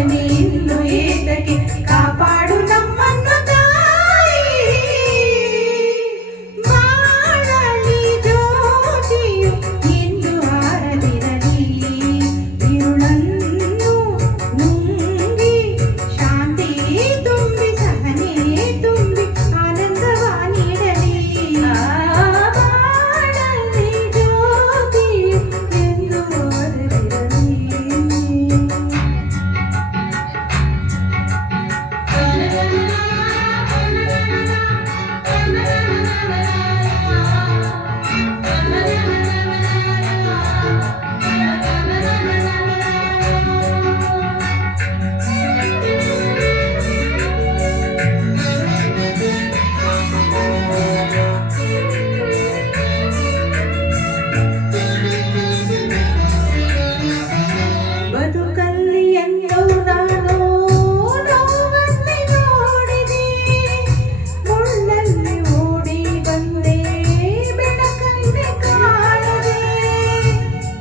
ಯೋಚನೆ ಇನ್ನು ಏತಕ್ಕೆ ಕಾಪಾಡು ನಮ್ಮನ್ನು ತಾಯಿ ಬಾಳಲಿ ಜ್ಯೋತಿಯು ಎಂದು ಆರದಿರಲಿ ഇരുಳನ್ನು ನುಂಗಿ ಶಾಂತಿ ತುಂಬಿ ಸಹನೆ ತುಂಬಿ ಆನಂದವ ನೀಡಲಿ ಬಾಳಲಿ ಜ್ಯೋತಿಯು ಎಂದು ಆರದಿರಲಿ ಬದುಕಲ್ಲಿ ಎಂದು ನಾನು ನೋವನ್ನೇ ನೋಡಿದೆ ಮುಳ್ಳಲ್ಲಿ ಓಡಿ ಬಂದೆ ಬೆಳಕನ್ನೇ ಕಾಣದೆ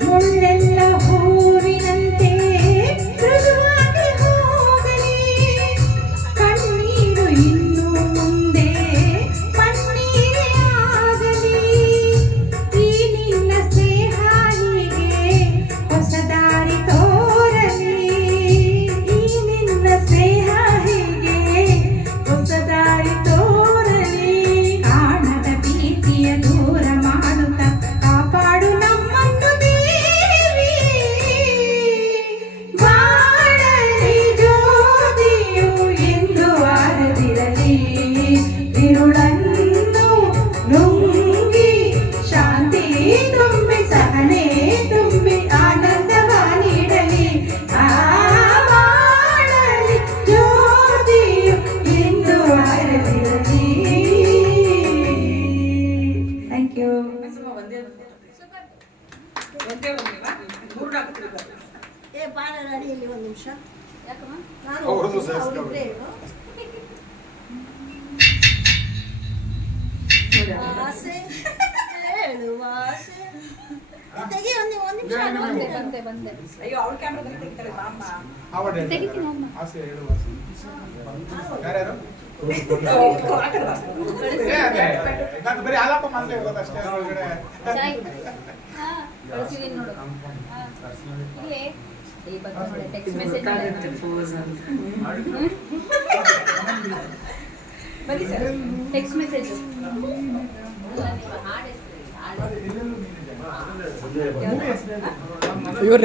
ಮುಳ್ಳೆಲ್ಲ ಹೂವಿನಂತೆ ಮೃದುವಾಗಿ ಹೋಗಲಿ ಕಣ್ಣೀರು ಇನ್ನು ಮುಂದೆ ಪನ್ನೀರೇ ಆಗಲಿ ಈ ನಿನ್ನ ಸ್ನೇಹ ಹೀಗೆ ಹೊಸ ದಾರಿ ತೋರಲಿ ಈ ನಿನ್ನ ಸ್ನೇಹ ಹೀಗೆ ಹೊಸ ದಾರಿ ತೋರಲಿ ಕಾಣದ ಪ್ರೀತಿಯ ದೂರ ಮಾಡುತ್ತ ಕಾಪಾಡು ನಮ್ಮನ್ನು ದೇವಿ ಬಾಳಲಿ ಜ್ಯೋತಿಯು ಎಂದು ಆರದಿರಲಿ ഇരുಳನ್ನು ನುಂಗಿ ಶಾಂತಿ ತುಂಬಿ ಸಹನೆ ತುಂಬಿ ಆನಂದವ ನೀಡಲಿ ಬಾಳಲಿ ಜ್ಯೋತಿಯು ಎಂದು ಆರದಿರಲಿ. Thank you. ಬಾಳ ಅಡಿಯಲ್ಲಿ ಒಂದು ನಿಮಿಷ ಯಾಕಮ್ಮ ಅವ್ರದ್ದು ಸೇರ್ಸ್ಕೊ. ಆಸೆ ಹೇಳುವ ಆಸೆ ತೆಗಿ ಒಂದು ನಿಮಿಷ ಬಂದೆ ಅಯ್ಯೋ ಅವ್ರ ಕ್ಯಾಮ್ರಾದಲ್ಲಿ ತೆಗಿತಾರೆ ಮಾಮ ಆಸೆ ಹೇಳುವ ಆಸೆ. ಯಾರ್ಯಾರು? ನಾನು ಬರೀ ಆಲಾಪ ಮಾಡ್ಲೇ ಹೋಗೋದಷ್ಟೇ ಒಳಗಡೆ. ಕಳಿಸಿದೀನಿ ನೋಡು ಇಲ್ಲೇ ಟೆಕ್ಸ್ಟ್ ಮೆಸೇಜ್ ಬನ್ನಿ ಸರ್ ಟೆಕ್ಸ್ಟ್ ಮೆಸೇಜ್ ಇವ್ರು